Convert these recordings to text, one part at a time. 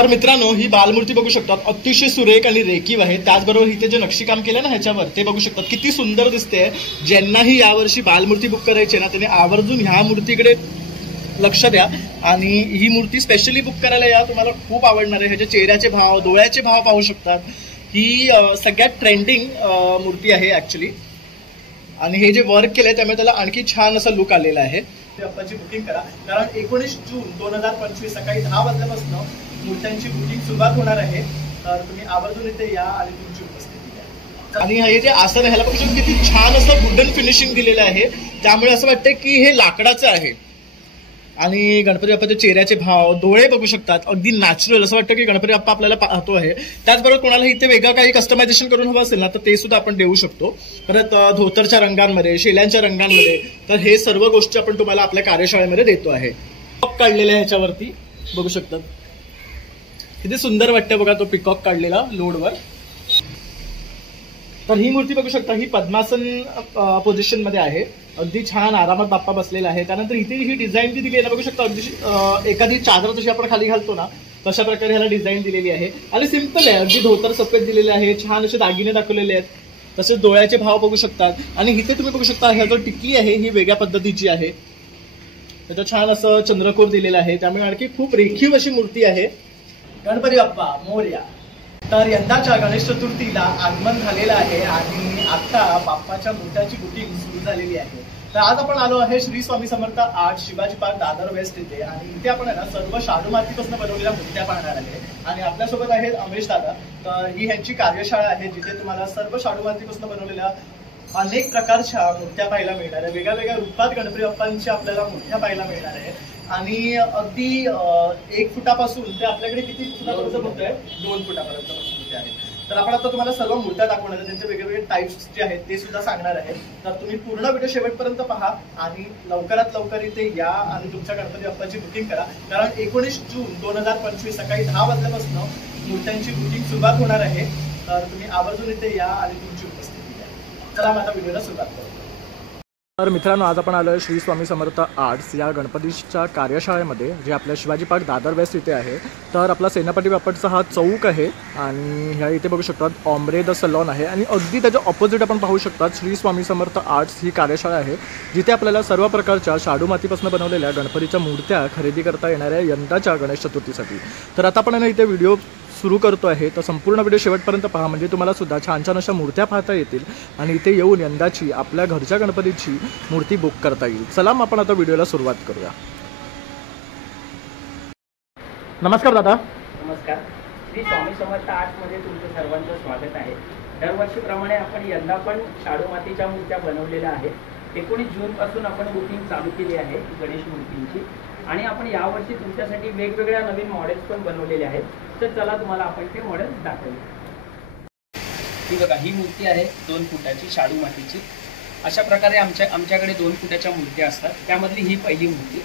तर मित्रांनो, ही बालमूर्ती बघू शकतात, अतिशय सुरेख आणि रेखीव आहे. त्याचबरोबर इथे जे नक्षीकाम केलं ना ह्याच्यावर ते बघू शकतात, किती सुंदर दिसते. ज्यांनाही यावर्षी बालमूर्ती बुक करायची ना त्यांनी आवर्जून ह्या मूर्तीकडे लक्ष द्या आणि ही मूर्ती स्पेशली बुक करायला या, तुम्हाला खूप आवडणार आहे. ह्याचे चेहऱ्याचे भाव, डोळ्याचे भाव पाहू शकतात. ही सगळ्यात ट्रेंडिंग मूर्ती आहे ऍक्च्युली. आणि हे जे वर्क केलंय त्यामुळे त्याला आणखी छान असा लुक आलेला आहे. आपल्याची बुकिंग करा, कारण 19 जून 2025 सकाळी 10 वाजल्यापासून मूर्त्यांची बुकिंग सुरुवात होणार आहे. तर तुम्ही आवर्जून इथे या आणि तुमची उपस्थिती द्या. आणि हे जे आसन ह्याला बघून किती छान असं वुडन फिनिशिंग दिलेलं आहे, त्यामुळे असं वाटतं की हे लाकडाचं आहे. आणि गणपती बाप्पाचे चेहऱ्याचे भाव, डोळे बघू शकतात, अगदी नॅचरल असं वाटतं की गणपती बाप्पा आपल्याला पाहतो आहे. त्याचबरोबर कोणाला इथे वेगळं काही कस्टमायझेशन करून हवं असेल ना तर ते सुद्धा आपण देऊ शकतो. परत धोतरच्या रंगांमध्ये, शेल्यांच्या रंगांमध्ये, तर हे सर्व गोष्टी आपण तुम्हाला आपल्या कार्यशाळेमध्ये देतो आहे. पिकॉक काढलेला आहे ह्याच्यावरती बघू शकतात, किती सुंदर वाटतं बघा तो पिकॉक काढलेला लोडवर. तर ही मूर्ती बघू शकता, ही पद्मासन पोझिशन मध्ये आहे. अगदी छान आरामात बाप्पा बसलेला आहे. त्यानंतर इथे ही डिझाईन जी दिली आहे ना बघू शकता, अगदी एखादी चादर जशी आपण खाली घालतो ना तशा प्रकारे ह्याला डिझाईन दिलेली आहे. आणि सिंपल आहे, अगदी धोतर सफेद दिलेले आहे, छान असे दागिने दाखवलेले आहेत. तसेच डोळ्याचे भाव बघू शकतात. आणि इथे तुम्ही बघू शकता ह्या जो टिकली आहे ही वेगळ्या पद्धतीची आहे. त्याचं छान असं चंद्रकोर दिलेलं आहे, त्यामुळे आणखी खूप रेखीव अशी मूर्ती आहे. गणपती बाप्पा मोरया. तर यंदाच्या गणेश चतुर्थीला आगमन झालेलं आहे आणि आता बाप्पाच्या मूर्त्याची बुकिंग सुरू झालेली आहे. तर आज आपण आलो आहे Shri Swami Samarth art, Shivaji park, Dadar west इथे. आणि इथे आपण ना सर्व शाडू मातीपासून बनवलेल्या मूर्त्या पाहणार आहे. आणि आपल्यासोबत आहेत अमेश दादा. तर ही ह्यांची कार्यशाळा आहे जिथे तुम्हाला सर्व शाडू मातीपासून बनवलेल्या अनेक प्रकारच्या मूर्त्या पाहायला मिळणार आहे. वेगळ्या वेगळ्या रूपात गणपती बाप्पांच्या आपल्याला मूर्त्या पाहायला मिळणार आहे. आणि अगदी 1 फुटापासून ते आपल्याकडे किती फुटापर्यंत मूर्त्या आहे, 2 फुटापर्यंत मूर्त्या आहेत. तर आपण आता तुम्हाला सर्व मूर्त्या दाखवणार आहे, त्यांचे वेगवेगळे टाइप्स जे आहेत ते सुद्धा सांगणार आहे. तर तुम्ही पूर्ण व्हिडिओ शेवटपर्यंत पहा आणि लवकरात लवकर इथे या आणि तुमच्या गणपती बाप्पाची बुकिंग करा, कारण 19 जून 2025 सकाळी 10 वाजल्यापासून मूर्त्यांची बुकिंग सुरुवात होणार आहे. तर तुम्ही आवर्जून इथे या आणि तुमची उपस्थिती द्या. चला आता व्हिडिओला सुरुवात करू. तर मित्रांनो, आज आपण आलो आहे श्री स्वामी समर्थ आर्ट्स या गणपतीच्या कार्यशाळेमध्ये, जे आपल्या शिवाजी पार्क दादर वेस्ट इथे आहे. तर आपला सेनापती बापटचा हा चौक आहे आणि ह्या इथे बघू शकतात ऑम्ब्रे द सलॉन आहे. आणि अगदी त्याच्या ऑपोजिट आपण पाहू शकतात श्री स्वामी समर्थ आर्ट्स ही कार्यशाळा आहे, जिथे आपल्याला सर्व प्रकारच्या शाडू मातीपासून बनवलेल्या गणपतीच्या मूर्त्या खरेदी करता येणार आहे यंदाच्या गणेश चतुर्थीसाठी. तर आता आपण इथे व्हिडिओ सुरू करतो आहे, तर संपूर्ण व्हिडिओ शेवटपर्यंत पहा, म्हणजे तुम्हाला सुद्धा छान छान अशा मूर्त्या पाहता येतील आणि इथे येऊन यंदाची आपल्या घरच्या गणपतीची मूर्ती बुक करता येईल. चला मग आपण आता व्हिडिओला सुरुवात करूया. नमस्कार दादा. नमस्कार. श्री स्वामी समर्थ आर्ट्समध्ये तुमचं सर्वांचं स्वागत आहे. दरवर्षीप्रमाणे आपण यंदा पण शाडू मातीच्या मूर्त्या बनवलेल्या आहेत. 19 जूनपासून आपण बुकिंग चालू केली आहे गणेश मूर्तींची. आणि आपण यावर्षी तुमच्यासाठी वेगवेगळ्या नवीन मॉडेल्स पण बनवलेले आहेत. तर चला तुम्हाला आपण ते मॉडेल दाखवू. ही बघा, ही मूर्ती आहे 2 फुटाची शाडू मातीची. अशा प्रकारे आमच्याकडे 2 फुटाच्या मूर्त्या असतात. त्यामधली ही पहिली मूर्ती.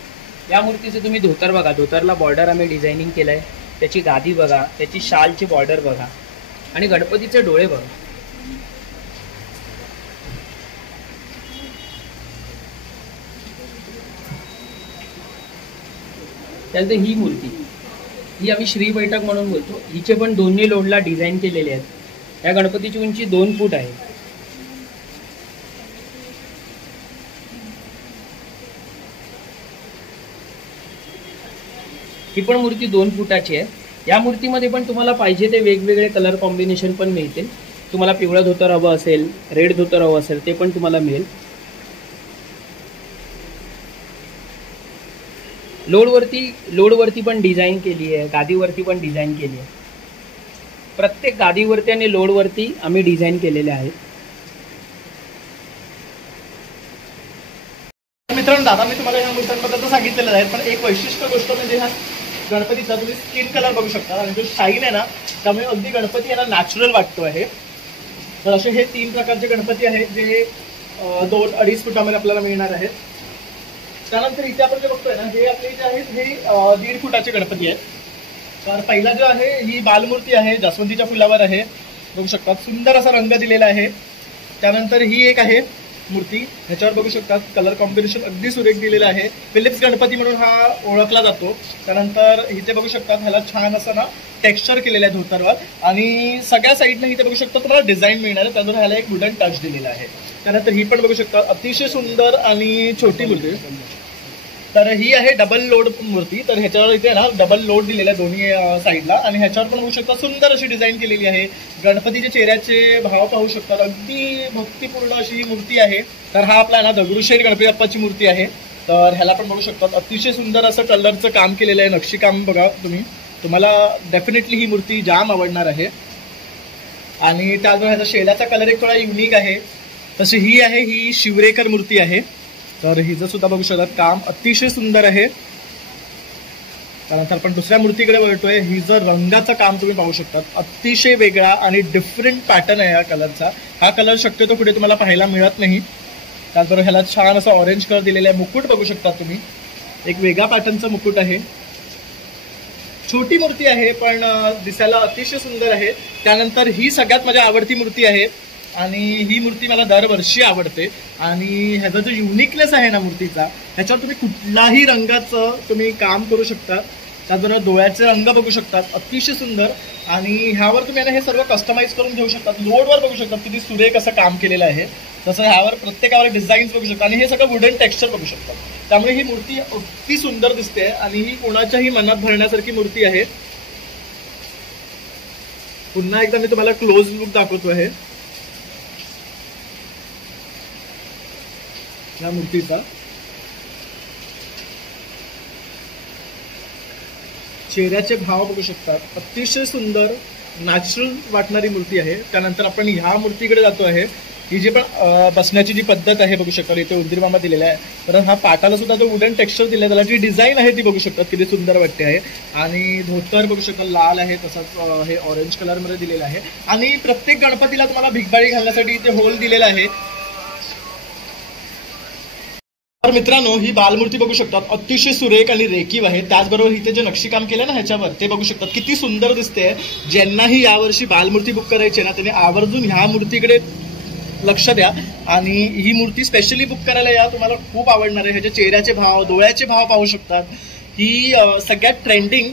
या मूर्तीचं तुम्ही धोतर बघा, धोतरला बॉर्डर आम्ही डिझायनिंग केलं आहे. त्याची गादी बघा, त्याची शालची बॉर्डर बघा आणि गणपतीचे डोळे बघा. त्यानंतर ही मूर्ती, ही आम्ही श्री बैठक म्हणून बोलतो. हिचे पण दोन्ही लोडला डिझाईन केलेले आहेत. या गणपतीची उंची 2 फूट आहे. ही पण मूर्ती 2 फुटाची आहे. या मूर्तीमध्ये पण तुम्हाला पाहिजे ते वेगवेगळे कलर कॉम्बिनेशन पण मिळतील. तुम्हाला पिवळं धोतर हवं असेल, रेड धोतर हवं असेल, ते पण तुम्हाला मिळेल. लोडवरती पण डिझाईन केली आहे, गादीवरती पण डिझाईन केली आहे. प्रत्येक गादीवरती आणि लोडवरती आम्ही डिझाईन केलेले आहेत. मित्रांनो, दादा मी तुम्हाला ह्या मूर्त्यांबद्दल तर सांगितलेलं आहे, पण एक वैशिष्ट्य गोष्ट म्हणजे ह्या गणपतीचा तुम्ही स्किन कलर बघू शकता आणि जो शाईन आहे ना, त्यामुळे अगदी गणपती यांना नॅचरल वाटतो आहे. तर असे हे 3 प्रकारचे गणपती आहेत जे 2-2.5 फुटामध्ये आपल्याला मिळणार आहेत. त्यानंतर इथे आपण जे बघतोय ना, हे आपले जे आहेत हे 1.5 फुटाचे गणपती आहेत. तर पहिला जो आहे ही बालमूर्ती आहे, जास्वंदीच्या फुलावर आहे बघू शकता, सुंदर असा रंग दिलेला आहे. त्यानंतर ही एक आहे मूर्ती ह्याच्यावर बघू शकता कलर कॉम्बिनेशन अगदी सुरेख दिलेलं आहे. फिलिप्स गणपती म्हणून हा ओळखला जातो. त्यानंतर इथे बघू शकता ह्याला छान असं ना टेक्स्चर केलेलं आहे धोतरवर आणि सगळ्या साईडने इथे बघू शकता तुम्हाला डिझाईन मिळणार आहे. त्यावर ह्याला एक वुडन टच दिलेला आहे. त्यानंतर ही पण बघू शकता अतिशय सुंदर आणि छोटी मूर्ती. तर ही आहे डबल लोड मूर्ती. तर ह्याच्यावर इथे ना डबल लोड दिलेला आहे दोन्ही साईडला आणि ह्याच्यावर पण बघू शकता सुंदर अशी डिझाईन केलेली आहे. गणपतीच्या चेहऱ्याचे भाव पाहू शकता. अगदी भक्तिपूर्ण अशी ही मूर्ती आहे. तर हा आपला ना दगडूशेठ गणपती बाप्पाची मूर्ती आहे. तर ह्याला पण बघू शकता अतिशय सुंदर असं कलरचं काम केलेलं आहे. नक्षीकाम बघा तुम्हाला डेफिनेटली ही मूर्ती जाम आवडणार आहे. आणि त्याचबरोबर ह्याचा शेलाचा कलर एक थोडा युनिक आहे. तशी ही आहे ही शिवरेकर मूर्ती आहे. तर हिचं सुद्धा बघू शकता काम अतिशय सुंदर आहे. त्यानंतर आपण दुसऱ्या मूर्तीकडे वळतोय. हिचं रंगाचं काम तुम्ही पाहू शकता अतिशय वेगळा आणि डिफरंट पॅटर्न आहे या कलरचा. हा कलर शक्यतो पुढे तुम्हाला पाहायला मिळत नाही. त्याचबरोबर ह्याला छान असं ऑरेंज कलर दिलेला आहे. मुकुट बघू शकता तुम्ही एक वेगळा पॅटर्नचा मुकुट आहे. छोटी मूर्ती आहे पण दिसायला अतिशय सुंदर आहे. त्यानंतर ही सगळ्यात माझी आवडती मूर्ती आहे आणि ही मूर्ती मला दरवर्षी आवडते. आणि ह्याचा जो युनिकनेस आहे ना मूर्तीचा ह्याच्यावर तुम्ही कुठलाही रंगाचं तुम्ही काम करू शकता. त्याचबरोबर डोळ्याचे रंग बघू शकतात अतिशय सुंदर आणि ह्यावर तुम्ही हे सर्व कस्टमाइज करून घेऊ शकतात. लोडवर बघू शकतात किती सुरेख असं काम केलेलं आहे. तसं ह्यावर प्रत्येकावर डिझाईन्स बघू शकता आणि हे सगळं वुडन टेक्स्चर बघू शकतात. त्यामुळे ही मूर्ती अगदी सुंदर दिसते आणि ही कोणाच्याही मनात भरण्यासारखी मूर्ती आहे. पुन्हा एकदा मी तुम्हाला क्लोज लुक दाखवतो आहे या मूर्तीचा. चेहऱ्याचे भाव बघू शकतात अतिशय सुंदर नॅचरल वाटणारी मूर्ती आहे. त्यानंतर आपण ह्या मूर्तीकडे जातो आहे. ही जी पण बसण्याची जी पद्धत आहे बघू शकता इथे उंदीर मामा दिलेला आहे. तर हा पाटाला सुद्धा जो वुडन टेक्स्चर दिलं त्याला जी डिझाईन आहे ती बघू शकतात किती सुंदर वाटते आहे. आणि धोतर बघू शकता लाल आहे तसंच हे ऑरेंज कलर मध्ये दिलेलं आहे. आणि प्रत्येक गणपतीला तुम्हाला भिगबाळी घालण्यासाठी इथे होल दिलेला आहे. तर मित्रांनो ही बालमूर्ती बघू शकतात अतिशय सुरेख आणि रेखीव आहे. त्याचबरोबर इथे जे नक्षीकाम केलं ना ह्याच्यावर ते बघू शकतात किती सुंदर दिसते. ज्यांनाही यावर्षी बालमूर्ती बुक करायची ना त्यांनी आवर्जून ह्या मूर्तीकडे लक्ष द्या आणि ही मूर्ती स्पेशली बुक करायला या. तुम्हाला खूप आवडणार आहे. ह्याच्या चेहऱ्याचे भाव डोळ्याचे भाव पाहू शकतात. ही सगळ्यात ट्रेंडिंग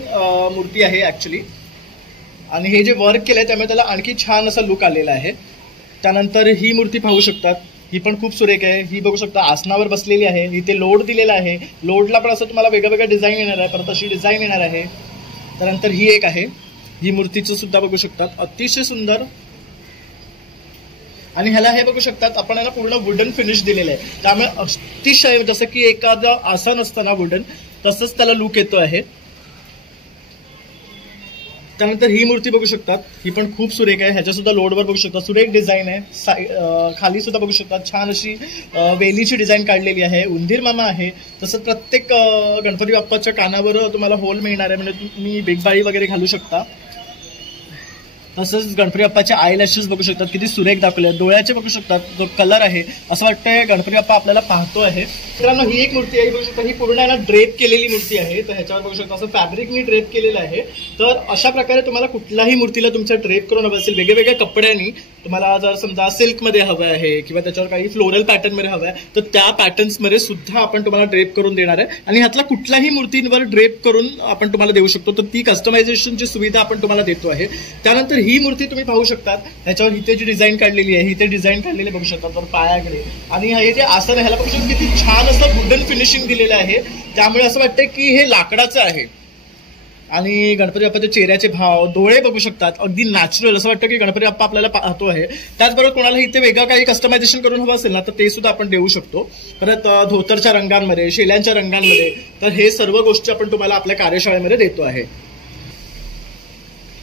मूर्ती आहे ऍक्च्युली आणि हे जे वर्क केलंय त्यामुळे त्याला आणखी छान असा लुक आलेला आहे. त्यानंतर ही मूर्ती पाहू शकतात ही पण खूप सुरेख आहे. ही बघू शकता आसनावर बसलेली आहे. इथे लोड दिलेला आहे. लोडला पण असं तुम्हाला वेगळं वेगळं डिझाईन येणार आहे. परत अशी डिझाईन येणार आहे. त्यानंतर ही एक आहे. ही मूर्तीचं सुद्धा बघू शकतात अतिशय सुंदर आणि ह्याला हे बघू शकतात आपण याला पूर्ण वुडन फिनिश दिलेलं आहे. त्यामुळे अतिशय जसं की एखादं आसन असतं ना वुडन तसंच त्याला लुक येतो आहे. त्यानंतर ही मूर्ती बघू शकतात ही पण खूप सुरेख आहे. ह्याच्या सुद्धा लोडवर बघू शकता सुरेख डिझाईन आहे. खाली सुद्धा बघू शकतात छान अशी वेलीची डिझाईन काढलेली आहे. उंदीर मामा आहे. तसंच प्रत्येक गणपती बाप्पाच्या कानावर तुम्हाला होल मिळणार आहे म्हणजे तुम्ही बिगबाळी वगैरे घालू शकता. तसंच गणपती बाप्पाचे आय लॅशेस बघू शकतात किती सुरेख दाखवले. डोळ्याचे बघू शकतात जो कलर आहे असं वाटतंय गणपती बाप्पा आपल्याला पाहतो आहे. मित्रांनो ही एक मूर्ती आहे बघू शकता ही पूर्ण याला ड्रेप केलेली मूर्ती आहे. तर ह्याच्यावर बघू शकता असं फॅब्रिकनी ड्रेप केलेलं आहे. तर अशा प्रकारे तुम्हाला कुठल्याही मूर्तीला तुमच्या ड्रेप करून हवं असेल वेगवेगळ्या कपड्यांनी तुम्हाला जर समजा सिल्कमध्ये हवं आहे किंवा त्याच्यावर काही फ्लोरल पॅटर्नमध्ये हवं आहे तर त्या पॅटर्न्समध्ये सुद्धा आपण तुम्हाला ड्रेप करून देणार आहे. आणि ह्यातला कुठल्याही मूर्तींवर ड्रेप करून आपण तुम्हाला देऊ शकतो. तर ती कस्टमायझेशनची सुविधा आपण तुम्हाला देतो आहे. त्यानंतर ही मूर्ती तुम्ही पाहू शकता ह्याच्यावर इथे जी डिझाईन काढलेली आहे इथे डिझाईन काढलेली बघू शकता तर पायाकडे आणि हे जे आसन ह्याला बघू शकता किती छान असं वुडन फिनिशिंग दिलेलं आहे. त्यामुळे असं वाटतं की हे लाकडाचं आहे. आणि गणपती बाप्पाचे चेहऱ्याचे भाव डोळे बघू शकतात अगदी नॅचरल असं वाटतं की गणपती बाप्पा आपल्याला पाहतो आहे. त्याचबरोबर कोणाला इथे वेगळं काही कस्टमायझेशन करून हवं असेल ना तर ते सुद्धा आपण देऊ शकतो. परत धोतरच्या रंगांमध्ये शेल्यांच्या रंगांमध्ये तर हे सर्व गोष्टी आपण तुम्हाला आपल्या कार्यशाळेमध्ये देतो आहे.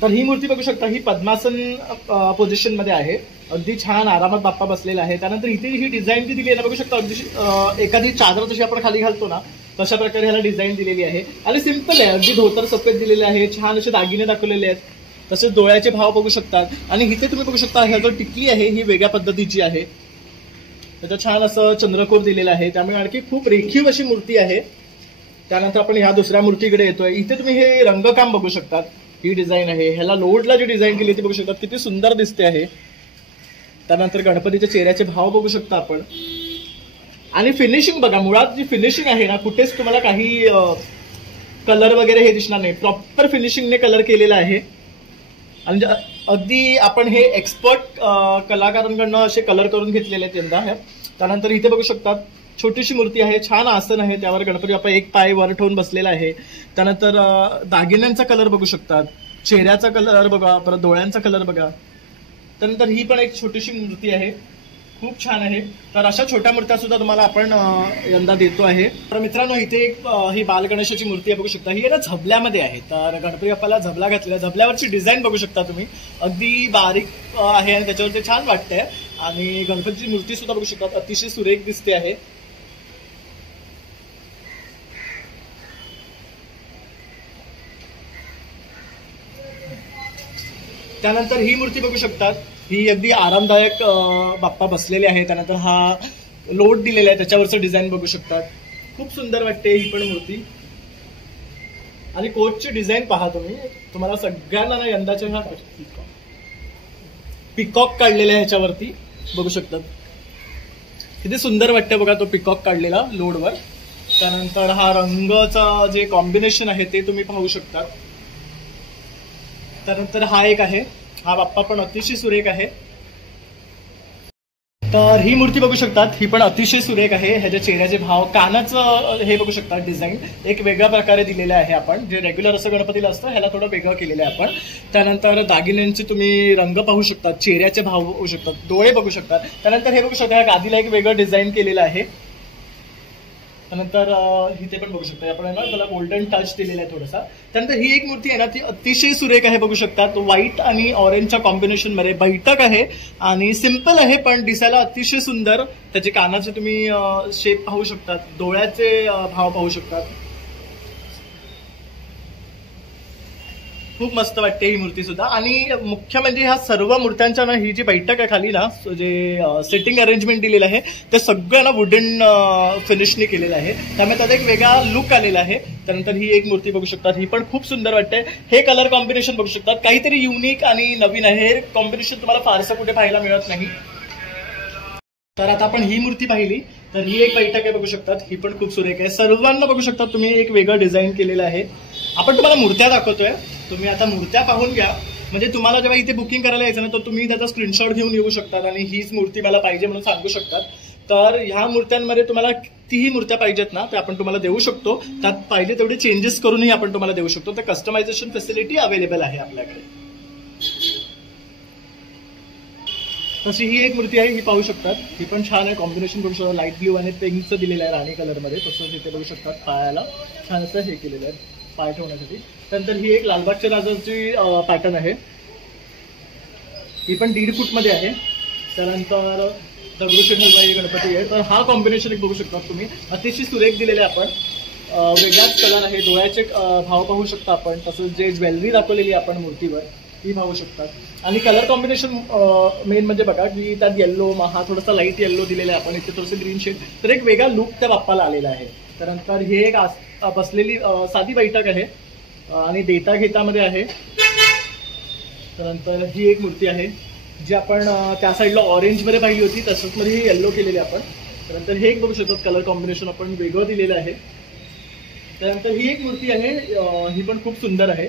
तर ही मूर्ती बघू शकता ही पद्मासन पोझिशन मध्ये आहे. अगदी छान आरामात बाप्पा बसलेला आहे. त्यानंतर इथे ही डिझाईन जी दिली आहे ना बघू शकता अगदी एखादी चादर जशी आपण खाली घालतो ना तशा प्रकारे ह्याला डिझाईन दिलेली आहे. आणि सिंपल आहे अगदी धोतर सफेद दिलेले आहे. छान असे दागिने दाखवलेले आहेत. तसेच डोळ्याचे भाव बघू शकतात. आणि इथे तुम्ही बघू शकता ह्या जो टिकली आहे ही वेगळ्या पद्धतीची आहे. त्याच्यात छान असं चंद्रकोर दिलेलं आहे. त्यामुळे आणखी खूप रेखीव अशी मूर्ती आहे. त्यानंतर आपण ह्या दुसऱ्या मूर्तीकडे येतोय. इथे तुम्ही हे रंगकाम बघू शकतात. ही डिझाईन आहे. ह्याला लोडला जी डिझाईन केली ती बघू शकतात किती सुंदर दिसते आहे. त्यानंतर गणपतीच्या चेहऱ्याचे भाव बघू शकता आपण आणि फिनिशिंग बघा, मुळात जी फिनिशिंग आहे ना, कुठेच तुम्हाला काही कलर वगैरे हे दिसणार नाही. प्रॉपर फिनिशिंगने कलर केलेला आहे. आणि अगदी आपण हे एक्सपर्ट कलाकारांकडनं असे कलर करून घेतलेले आहेत यंदा. त्यानंतर इथे बघू शकतात छोटीशी मूर्ती आहे, छान आसन आहे, त्यावर गणपती बाप्पा एक पाय वर ठेवून बसलेला आहे. त्यानंतर दागिन्यांचा कलर बघू शकतात, चेहऱ्याचा कलर बघा, परत डोळ्यांचा कलर बघा. त्यानंतर ही पण एक छोटीशी मूर्ती आहे, खूप छान आहे. तर अशा छोट्या मूर्त्या सुद्धा तुम्हाला आपण यंदा देतो आहे. तर मित्रांनो, इथे एक ही बालगणेशाची मूर्ती आहे, बघू शकता. ही ना झबल्यामध्ये आहे. तर गणपती बाप्पाला झबला घातलेला, झबल्यावरची डिझाईन बघू शकता तुम्ही, अगदी बारीक आहे आणि त्याच्यावरती छान वाटतंय. आणि गणपतीची मूर्ती सुद्धा बघू शकतात, अतिशय सुरेख दिसते आहे. त्यानंतर ही मूर्ती बघू शकतात, ही अगदी आरामदायक बाप्पा बसलेले आहे. त्यानंतर हा लोट दिलेला आहे, त्याच्यावरचं डिझाईन बघू शकतात, खूप सुंदर वाटते ही पण मूर्ती. आणि कोचची डिझाईन पहा तुम्ही, तुम्हाला सगळ्यांना ना यंदाच्या ह्या पिकॉक काढलेल्या ह्याच्यावरती बघू शकतात, किती सुंदर वाटते बघा तो पिकॉक काढलेला लोडवर. त्यानंतर हा रंगाचा जे कॉम्बिनेशन आहे ते तुम्ही पाहू शकता. त्यानंतर हा एक आहे, हा बाप्पा पण अतिशय सुरेख आहे. तर ही मूर्ती बघू शकतात, ही पण अतिशय सुरेख आहे. ह्याच्या चेहऱ्याचे भाव, कानाचं हे बघू शकतात डिझाईन एक वेगळ्या प्रकारे दिलेलं आहे. आपण जे रेग्युलर असं गणपतीला असतं ह्याला थोडं वेगळं केलेलं आहे आपण. त्यानंतर दागिन्यांचे तुम्ही रंग पाहू शकतात, चेहऱ्याचे भाव बघू शकतात, डोळे बघू शकतात. त्यानंतर हे बघू शकता, ह्या गादीला एक वेगळं डिझाईन केलेलं आहे. त्यानंतर इथे पण बघू शकता आपण ना त्याला गोल्डन टच दिलेला आहे थोडासा. त्यानंतर ही एक मूर्ती आहे ना, ती अतिशय सुरेख आहे, बघू शकतात. व्हाईट आणि ऑरेंजच्या कॉम्बिनेशन मध्ये बैठक आहे आणि सिम्पल आहे, पण दिसायला अतिशय सुंदर. त्याचे कानाचे तुम्ही शेप पाहू शकतात, डोळ्याचे भाव पाहू शकतात, खूप मस्त वाटते ही मूर्ती सुद्धा. आणि मुख्य म्हणजे ह्या सर्व मूर्त्यांच्या ना, ही जी बैठक आहे खाली ना, जे सेटिंग अरेंजमेंट दिलेलं आहे ते सगळं ना वुडन फिनिशने केलेलं आहे, त्यामुळे त्याचा एक वेगळा लुक आलेला आहे. त्यानंतर ही एक मूर्ती बघू शकतात, ही पण खूप सुंदर वाटते. हे कलर कॉम्बिनेशन बघू शकतात, काहीतरी युनिक आणि नवीन आहे. हे कॉम्बिनेशन तुम्हाला फारसं कुठे पाहायला मिळत नाही. तर आता आपण ही मूर्ती पाहिली, तर ही एक बैठक आहे, बघू शकतात. ही पण खूप सुरेख आहे. सर्वांना बघू शकतात तुम्ही एक वेगळं डिझाईन केलेलं आहे. आपण तुम्हाला मूर्त्या दाखवतोय, तुम्ही आता मूर्त्या पाहून घ्या. म्हणजे तुम्हाला जेव्हा इथे बुकिंग करायला यायचं ना, तर तुम्ही त्याचा स्क्रीनशॉट घेऊन येऊ शकतात आणि हीच मूर्ती मला पाहिजे म्हणून सांगू शकतात. तर ह्या मूर्त्यांमध्ये तुम्हाला कितीही मूर्त्या पाहिजेत ना, ते आपण तुम्हाला देऊ शकतो. त्यात पाहिजे तेवढे चेंजेस करूनही आपण तुम्हाला देऊ शकतो. तर कस्टमायझेशन फॅसिलिटी अवेलेबल आहे आपल्याकडे. तशी ही एक मूर्ती आहे, ही पाहू शकतात. ही पण छान आहे, कॉम्बिनेशन बघू शकता, लाईट ब्ल्यू आणि पिंकचं दिलेलं आहे राणी कलरमध्ये. तसंच इथे बघू शकतात पायाला छान असं हे केलेलं आहे पाय ठेवण्यासाठी. त्यानंतर ही एक लालबागच्या राजाची पॅटर्न आहे, ही पण 1.5 फूटमध्ये आहे. त्यानंतर दगडूशेठ हलवाई गणपती आहे. तर हा कॉम्बिनेशन एक बघू शकता तुम्ही, अतिशय सुरेख दिलेले आहे. आपण वेगळाच कलर आहे, डोळ्याचे भाव पाहू शकता आपण. तसंच जे ज्वेलरी दाखवलेली आहे आपण मूर्तीवर ती पाहू शकतात. आणि कलर कॉम्बिनेशन मेन म्हणजे बघा की त्यात येल्लो, हा थोडासा लाईट येल्लो दिलेला आहे आपण, इथे थोडंसं ग्रीन शेड. तर एक वेगळा लुक त्या बाप्पाला आलेला आहे. त्यानंतर हे एक बसलेली साधी बैठक आहे आणि देता घेतामध्ये आहे. त्यानंतर ही एक मूर्ती आहे जी आपण त्या साईडला ऑरेंजमध्ये पाहिली होती, तसंच मध्ये ही येल्लो केलेली आपण. त्यानंतर हे एक बघू शकतात कलर कॉम्बिनेशन आपण वेगळं दिलेलं आहे. त्यानंतर ही एक मूर्ती आहे, ही पण खूप सुंदर आहे,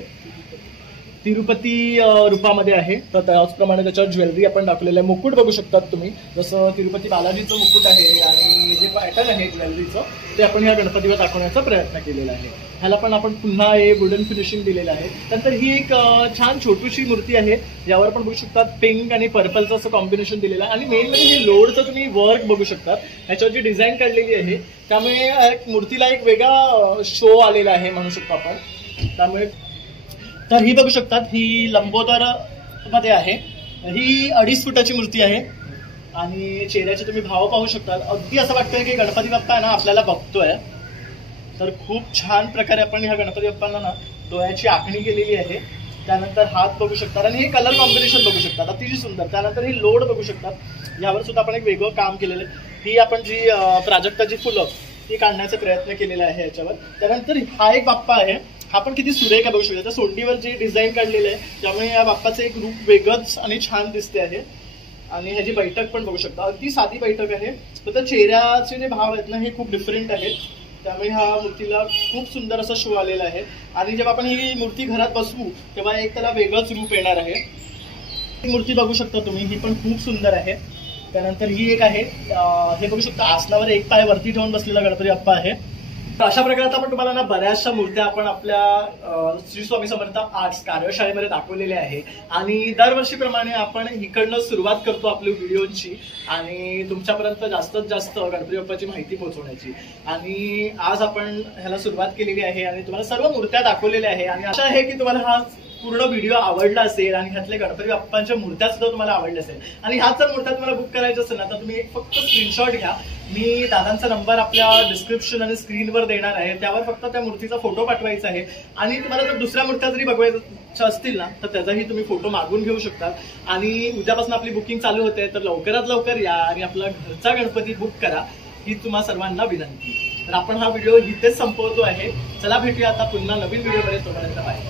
तिरुपती रूपामध्ये आहे. तर त्याचप्रमाणे त्याच्यावर ज्वेलरी आपण दाखवलेलं आहे. मुकुट बघू शकतात तुम्ही, जसं तिरुपती बालाजीचं मुकुट आहे आणि जे पॅटर्न आहे ज्वेलरीचं ते आपण ह्या गणपतीवर दाखवण्याचा प्रयत्न केलेला आहे. ह्याला पण आपण पुन्हा हे वुडन फिनिशिंग दिलेलं आहे. त्यानंतर ही एक छान छोटीशी मूर्ती आहे, यावर पण बघू शकतात पिंक आणि पर्पलचं असं कॉम्बिनेशन दिलेलं आहे. आणि मेन म्हणजे हे लोडचं तुम्ही वर्क बघू शकतात, ह्याच्यावर जी डिझाईन काढलेली आहे त्यामुळे मूर्तीला एक वेगळा शो आलेला आहे म्हणू शकतो आपण. त्यामुळे तर ही बघू शकतात, ही लंबोदर मध्ये आहे. ही 2.5 फुटाची मूर्ती आहे आणि चेहऱ्याचे तुम्ही भाव पाहू शकतात. अगदी असं वाटतंय की गणपती बाप्पा आहे ना आपल्याला बघतोय. तर खूप छान प्रकारे आपण ह्या गणपती बाप्पांना ना डोळ्याची आखणी केलेली आहे. त्यानंतर हात बघू शकतात आणि हे कलर कॉम्बिनेशन बघू शकतात, अतिशय सुंदर. त्यानंतर ही लोड बघू शकतात, यावर सुद्धा आपण एक वेगळं काम केलेलं आहे. ही आपण जी प्राजक्ताची फुलं ती काढण्याचा प्रयत्न केलेला आहे याच्यावर. त्यानंतर हा एक बाप्पा आहे, हा पण किती सुरेख आहे बघू शकता. त्या सोंडीवर जे डिझाईन काढलेलं आहे त्यामुळे या बाप्पाचं एक रूप वेगळंच आणि छान दिसते आहे. आणि ह्याची बैठक पण बघू शकता, अगदी साधी बैठक आहे, फक्त चेहऱ्याचे जे भाव आहेत ना हे खूप डिफरंट आहेत, त्यामुळे ह्या मूर्तीला खूप सुंदर असा शो आलेला आहे. आणि जेव्हा आपण ही मूर्ती घरात बसवू तेव्हा एक त्याला वेगळंच रूप येणार आहे. ही मूर्ती बघू शकता तुम्ही, ही पण खूप सुंदर आहे. त्यानंतर ही एक आहे, हे बघू शकता आसनावर एक पाय वरती ठेवून बसलेला गणपती बाप्पा आहे. तर अशा प्रकारे आपण तुम्हाला ना बऱ्याचशा मूर्त्या आपण आपल्या श्री स्वामी समर्थ आर्ट्स कार्यशाळेमध्ये दाखवलेल्या आहे. आणि दरवर्षीप्रमाणे आपण इकडनं सुरुवात करतो आपल्या व्हिडिओची आणि तुमच्यापर्यंत जास्तीत जास्त गणपती बाप्पाची माहिती पोहोचवण्याची. आणि आज आपण ह्याला सुरुवात केलेली आहे आणि तुम्हाला सर्व मूर्त्या दाखवलेल्या आहे. आणि आशा आहे की तुम्हाला हा पूर्ण व्हिडिओ आवडला असेल आणि ह्यातले गणपती बाप्पांच्या मूर्त्या सुद्धा तुम्हाला आवडल्या असेल. आणि ह्याच जर मूर्त्या तुम्हाला बुक करायच्या असेल ना तर तुम्ही एक फक्त स्क्रीनशॉट घ्या. मी दादांचा नंबर आपल्या डिस्क्रिप्शन आणि स्क्रीनवर देणार आहे, त्यावर फक्त त्या मूर्तीचा फोटो पाठवायचा आहे. आणि तुम्हाला जर दुसऱ्या मूर्त्या जरी बघवायच्या असतील ना तर त्याचाही तुम्ही फोटो मागून घेऊ शकता. आणि उद्यापासून आपली बुकिंग चालू होते, तर लवकरात लवकर या आणि आपला घरचा गणपती बुक करा, ही तुम्हा सर्वांना विनंती. तर आपण हा व्हिडिओ इथेच संपवतो आहे. चला भेटूया आता पुन्हा नवीन व्हिडिओमध्ये, तोपर्यंत बाय.